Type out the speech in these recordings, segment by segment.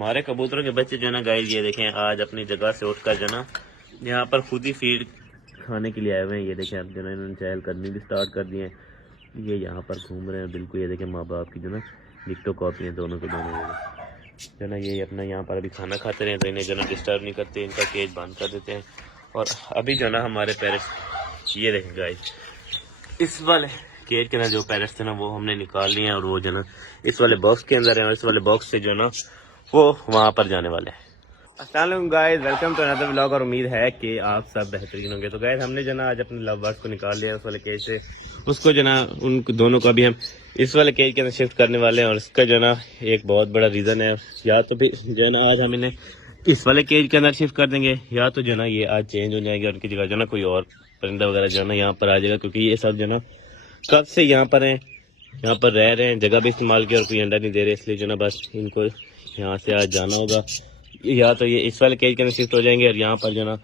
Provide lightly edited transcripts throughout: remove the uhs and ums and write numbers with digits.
हमारे कबूतरों के बच्चे जो ना गाइस ये देखें आज अपनी जगह से उठकर जो ना यहाँ पर खुद ही फीड खाने के लिए आए हुए हैं। ये देखें अब जो ना इन्होंने चहल करनी भी स्टार्ट कर दिए हैं। ये यहाँ पर घूम रहे हैं बिल्कुल। ये देखें माँ बाप की जो ना डिक्टो कॉपी है दोनों के दोनों जो ना ये अपना यहाँ पर अभी खाना खाते रहे तो इन्हें जो ना डिस्टर्ब नहीं करते, इनका केज बंद कर देते हैं। और अभी जो ना हमारे पेरेंट्स ये देखें गाइस इस वाले केज के अंदर जो पैरेट्स थे ना वो हमने निकाल लिए हैं और वो जो ना इस वाले बॉक्स के अंदर है और इस वाले बॉक्स से जो ना वो वहाँ पर जाने वाले हैं। अस्सलाम वालेकुम guys, welcome to another vlog. और उम्मीद है कि आप सब बेहतरीन होंगे। तो गाइस हमने जो ना आज अपने लव बर्ड्स को निकाल लिया उस वाले केज से। उसको जो ना उन दोनों को अभी हम इस वाले केज के अंदर शिफ्ट करने वाले हैं। और इसका जो ना एक बहुत बड़ा रीज़न है, या तो फिर जो है ना आज हम इन्हें इस वाले केज के अंदर शिफ्ट कर देंगे, या तो जो ना ये आज चेंज हो जाएंगे और उनकी जगह जो ना कोई और परिंदा वगैरह जो ना यहाँ पर आ जाएगा। क्योंकि ये सब जो ना कब से यहाँ पर हैं, यहाँ पर रह रहे हैं, जगह भी इस्तेमाल की और कोई अंडा नहीं दे रहे, इसलिए जो ना बस इनको यहाँ से आज जाना होगा। या तो ये इस वाले केज के अंदर शिफ्ट हो जाएंगे और यहाँ पर जो ना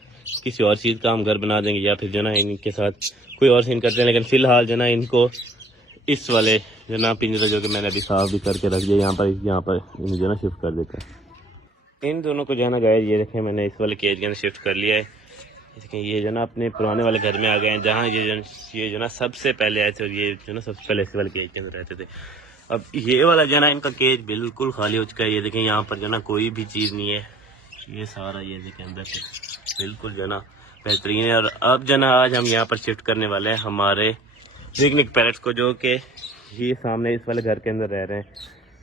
किसी और चीज़ का हम घर बना देंगे, या फिर जो ना इनके साथ कोई और सीन करते हैं। लेकिन फिलहाल जो ना इनको इस वाले जो ना पिंजरा जो कि मैंने अभी साफ भी करके रख दिया यहाँ पर इन्हें जो ना शिफ्ट कर देते हैं। इन दोनों को जो है ना गाइस ये देखें मैंने इस वाले केज के अंदर शिफ्ट कर लिया है। देखें ये जो ना अपने पुराने वाले घर में आ गए हैं जहाँ ये जो ना सबसे पहले आए थे और ये जो ना सबसे पहले इस वाले केज के अंदर रहते थे। अब ये वाला जो ना इनका केज बिल्कुल खाली हो चुका है। ये देखें यहाँ पर जो ना कोई भी चीज़ नहीं है, ये सारा ये देखें अंदर से बिल्कुल जो ना बेहतरीन है। और अब जो ना आज हम यहाँ पर शिफ्ट करने वाले हैं हमारे पिकनिक पैरेट्स को, जो कि ये सामने इस वाले घर के अंदर रह रहे हैं।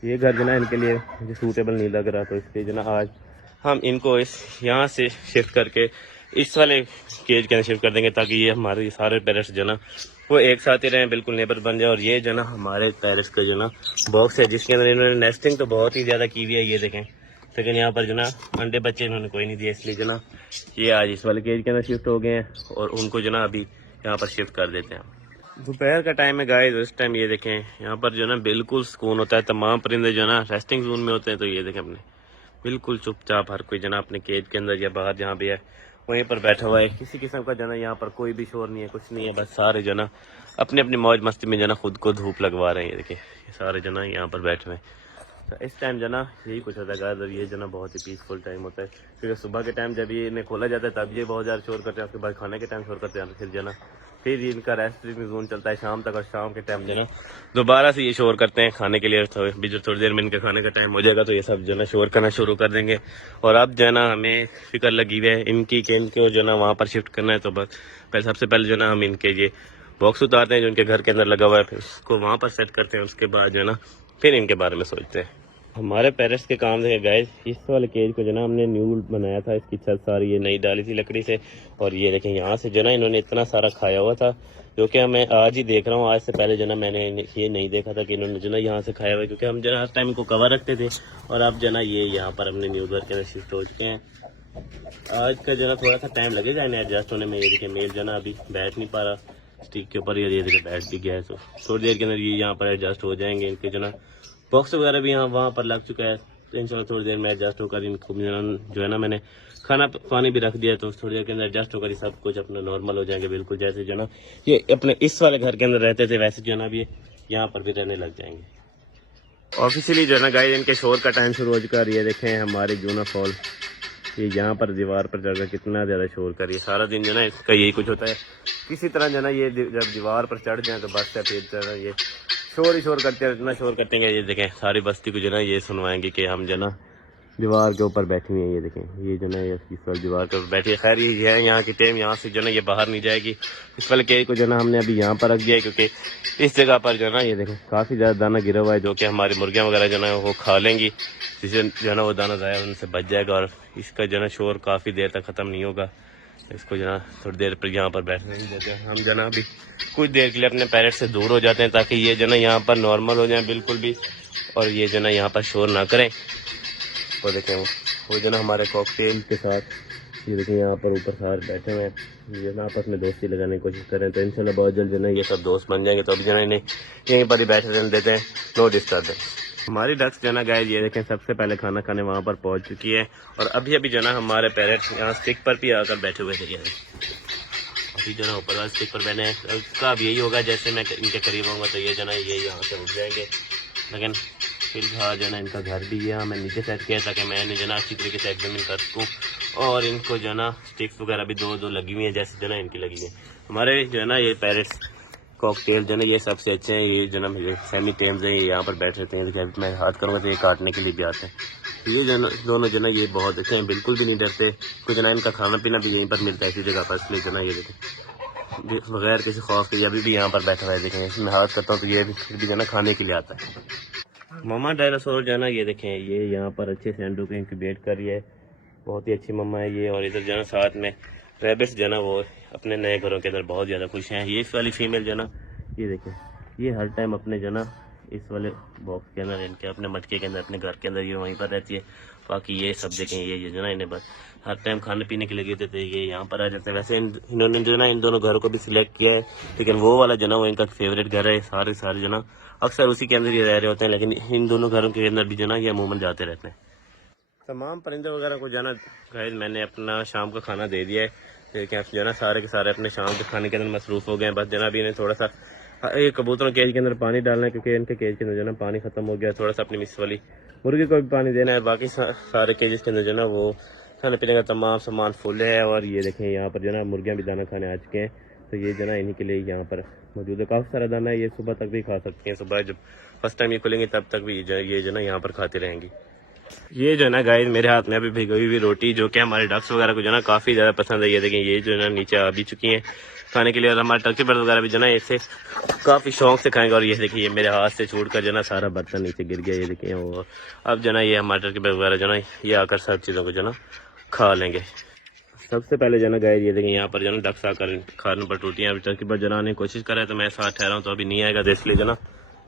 ये घर जो ना इनके लिए मुझे सूटेबल नहीं लग रहा, तो इसलिए जो ना आज हम इनको इस यहाँ से शिफ्ट करके इस वाले केज के अंदर शिफ्ट कर देंगे, ताकि ये हमारे सारे पैरेट्स जो ना वो एक साथ ही रहें, बिल्कुल नेबर बन जाए। और ये जो ना हमारे पैरेट्स का जो ना बॉक्स है जिसके अंदर इन्होंने नेस्टिंग तो बहुत ही ज़्यादा की हुई है। ये देखें, लेकिन यहाँ पर जो ना अंडे बच्चे इन्होंने कोई नहीं दिए, इसलिए जो ना ये आज इस वाले केज के अंदर शिफ्ट हो गए हैं और उनको जो ना अभी यहाँ पर शिफ्ट कर देते हैं। दोपहर का टाइम है गाइस, उस टाइम ये देखें यहाँ पर जो ना बिल्कुल सुकून होता है। तमाम परिंदे जो ना रेस्टिंग जोन में होते हैं। तो ये देखें अपने बिल्कुल चुपचाप हर कोई जो ना अपने केज के अंदर या बाहर जहाँ भी है वहीं पर बैठा हुआ है। किसी किस्म का जो ना यहाँ पर कोई भी शोर नहीं है, कुछ नहीं है। बस सारे जो ना अपनी अपनी मौज मस्ती में जो ना खुद को धूप लगवा रहे हैं। ये देखिए ये सारे जो ना यहाँ पर बैठे हुए हैं। तो इस टाइम जो ना यही कुछ होता है गाइस। और ये जो ना बहुत ही पीसफुल टाइम होता है, क्योंकि सुबह के टाइम जब ये इन्हें खोला जाता है तब ये बहुत ज़्यादा शोर करते हैं। उसके बाद खाने के टाइम शोर करते हैं, फिर जो ना फिर इनका रेस्टिंग जोन चलता है शाम तक। और शाम के टाइम जो ना दोबारा से ये शोर करते हैं खाने के लिए। थोड़ी देर में इनके खाने का टाइम हो जाएगा तो ये सब जो ना शोर करना शुरू कर देंगे। और अब जो ना हमें फिक्र लगी हुई है इनकी कि इनको जो ना वहाँ पर शिफ्ट करना है। तो बस सबसे पहले जो ना हम इनके ये बॉक्स उतारते हैं जो इनके घर के अंदर लगा हुआ है, फिर उसको वहाँ पर सेट करते हैं। उसके बाद जो ना फिर इनके बारे में सोचते हैं। हमारे पेरेंट्स के काम देखे गाइस, इस वाले केज को जो ना हमने न्यू बनाया था, इसकी छत सारी ये नई डाली थी लकड़ी से। और ये देखें यहाँ से जो ना इन्होंने इतना सारा खाया हुआ था, जो कि मैं आज ही देख रहा हूँ। आज से पहले जो ना मैंने ये नहीं देखा था कि इन्होंने जो ना यहाँ से खाया हुआ है, क्योंकि हम जो ना हर टाइम इनको कवर रखते थे। और अब जो ना ये यहाँ पर अपने न्यू घर के अंदर शिफ्ट हो चुके हैं। आज का जो ना थोड़ा सा टाइम लगेगा इन्हें एडजस्ट होने में। ये देखिए मेल जो ना अभी बैठ नहीं पा रहा स्टिक के ऊपर, ये देखिए बैठ भी गया है। तो थोड़ी देर के अंदर ये यहाँ पर एडजस्ट हो जाएंगे। इनके जो ना बॉक्स वगैरह भी यहाँ वहाँ पर लग चुका है, तो इंशाल्लाह थोड़ी देर में एडजस्ट होकर इनको जो है ना मैंने खाना पानी भी रख दिया, तो थोड़ी देर के अंदर एडजस्ट होकर सब कुछ अपना नॉर्मल हो जाएंगे। बिल्कुल जैसे जो ना ये अपने इस वाले घर के अंदर रहते थे वैसे जो ना भी यहाँ पर भी रहने लग जाएंगे। ऑफिशियली जो है ना गाइस इनके शोर का टाइम शुरू हो चुका है। ये देखें हमारे जूना फॉल ये यहाँ पर दीवार पर चढ़कर कितना ज़्यादा शोर कर रही है। सारा दिन जो ना इसका यही कुछ होता है। किसी तरह जो ना ये जब दीवार पर चढ़ जाए तो बस फिर जो ना ये शोर ही शोर करते हैं, इतना शोर करते हैं। ये देखें सारी बस्ती को जो ना ये सुनवाएंगे कि हम जो ना दीवार के ऊपर बैठी हुई हैं। ये देखें ये जो ना ये इस वाले दीवार के ऊपर बैठी है। खैर ये है यहाँ की टेम, यहाँ से जो ना ये बाहर नहीं जाएगी। इस वाले केज को जो ना हमने अभी यहाँ पर रख दिया है, क्योंकि इस जगह पर जो ना ये देखें काफ़ी ज़्यादा दाना गिरा हुआ है, जो कि हमारी मुर्गियाँ वगैरह जो ना वो खा लेंगी, जिससे जो ना वो दाना ज़ाया उनसे बच जाएगा। और इसका जो ना शोर काफ़ी देर तक ख़त्म नहीं होगा। इसको जो ना थोड़ी देर पर यहाँ पर बैठने नहीं देते हैं। हम जो ना अभी कुछ देर के लिए अपने पैरेट से दूर हो जाते हैं, ताकि ये जो ना यहाँ पर नॉर्मल हो जाए बिल्कुल भी, और ये जो ना यहाँ पर शोर ना करें। तो देखें वो जो ना हमारे कॉकटेल के साथ ये देखें यहाँ पर ऊपर सारे बैठे हुए हैं। ये ना आपस में दोस्ती लगाने की कोशिश करें, तो इंशाल्लाह बहुत जल्द जो ना ये सब दोस्त बन जाएंगे। तो अभी जो ना इन्हें यहीं पर ही बैठे रहने देते हैं, नो डिस्टर्बेंस। हमारी डक्स जो ना गाइस ये देखें सबसे पहले खाना खाने वहाँ पर पहुँच चुकी है। और अभी अभी जो ना हमारे पैरेट्स यहाँ स्टिक पर भी आकर बैठे हुए थे। अभी जो ना ऊपर वाले स्टिक पर बैठे हैं। उसका अब यही होगा, जैसे मैं इनके करीब आऊँगा तो ये जो ना ये यहाँ से उठ जाएंगे। लेकिन फिलहाल जो है ना इनका घर भी है, मैं नीचे सेट किया ताकि मैं इन्हें जो ना अच्छी तरीके से एग्जामिन कर सकूँ। और इनको जो है ना स्टिक्स वगैरह भी दो लगी हुई हैं, जैसे जो ना इनकी लगी हुई है। हमारे जो है ना ये पैरेट्स कॉकटेल जो है ये सबसे अच्छे हैं। ये जो ना सेमी टेम्स हैं, ये यहाँ पर बैठ रहते हैं। देखिए मैं हाथ करूँगा तो ये काटने के लिए भी आते हैं। ये जो दोनों जो ना ये बहुत अच्छे हैं, बिल्कुल भी नहीं डरते। कुछ ना इनका खाना पीना भी यहीं पर मिलता है इसी जगह पर, इसलिए जो ना ये देखें बगैर किसी खौफ के अभी भी यहाँ पर बैठा हुआ है। देखें मैं हाथ करता हूँ तो ये भी जो ना खाने के लिए आता है। मम्मा डायनासोर जो है ना ये देखें ये यहाँ पर अच्छे से अंडों को इंक्यूबेट कर रही है, बहुत ही अच्छी मम्मा है ये। और इधर जो ना साथ में रैबिट्स जो ना वो अपने नए घरों के अंदर बहुत ज़्यादा खुश हैं। ये इस वाली फीमेल जो ना ये देखें ये हर टाइम अपने जो ना इस वाले बॉक्स के अंदर इनके अपने मटके के अंदर अपने घर के अंदर ये वहीं पर रहती है। बाकी ये सब देखें ये जो ना इन्हें बस हर टाइम खाने पीने के लिए देते ये यहाँ पर आ जाते हैं। वैसे इन्होंने जो ना इन दोनों घरों को भी सिलेक्ट किया है, लेकिन वो वाला जो ना वो इनका फेवरेट घर है। सारे जो ना अक्सर उसी के अंदर ये रह रहे होते हैं, लेकिन इन दोनों घरों के अंदर भी जो ना ये अमूमन जाते रहते हैं। तमाम परिंदे वगैरह को जाना गाइस मैंने अपना शाम का खाना दे दिया है। लेकिन अब जो ना सारे के सारे अपने शाम के खाने के अंदर मसरूफ़ हो गए हैं। बस जनाब इन्हें थोड़ा सा ये कबूतरों केज के अंदर पानी डालना है, क्योंकि इनके केज के अंदर जो ना पानी ख़त्म हो गया। थोड़ा सा अपनी मिस वाली मुर्गी को भी पानी देना है। बाकी सारे केजेस के अंदर जो ना वो खाने पीने का तमाम सामान फुल है। और ये देखें यहाँ पर जो ना मुर्गियाँ भी दाना खाने आ चुके हैं, तो ये जो ना इन्हीं के लिए यहाँ पर मौजूद है। काफ़ी सारा दाना है, ये सुबह तक भी खा सकती हैं। सुबह जब फर्स्ट टाइम ये खुलेंगे तब तक भी ये जो ना यहाँ पर खाते रहेंगी। ये जो है ना गाइस मेरे हाथ में अभी भिगोई हुई रोटी, जो कि हमारे डक्स वगैरह को जो ना काफ़ी ज़्यादा पसंद है। ये देखें ये जो है ना नीचे आ भी चुकी हैं खाने के लिए। और हमारे टर्की बर्ड वगैरह भी जो ना इससे काफ़ी शौक से खाएंगे। और ये देखिए ये मेरे हाथ से छूट कर जो ना सारा बर्तन नीचे गिर गया। ये देखिए वो अब जो ना ये हमारे टर्की बर्ड वगैरह जो ना ये आकर सब चीज़ों को जो ना खा लेंगे। सबसे पहले जो ना गाइस ये देखें यहाँ पर जो ना डक्स आकर खाने पर टूटियाँ। अभी टर्की बर्ड जनाने की कोशिश कर रहे हैं, तो मैं साथ ठहरा हूँ तो अभी नहीं आएगा, तो इसलिए जो ना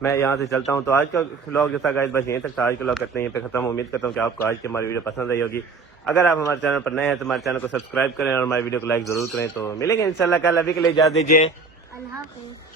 मैं यहाँ से चलता हूँ। तो आज का व्लॉग जो था गाइस बस यहीं तक था। आज का व्लॉग करते हैं यहीं पे खत्म। उम्मीद करता हूँ कि आपको आज की हमारी वीडियो पसंद आई होगी। अगर आप हमारे चैनल पर नए हैं तो हमारे चैनल को सब्सक्राइब करें और हमारी वीडियो को लाइक जरूर करें। तो मिलेंगे इंशाल्लाह कल। अभी के लिए इजाज़त दीजिए, अल्लाह हाफ़िज़।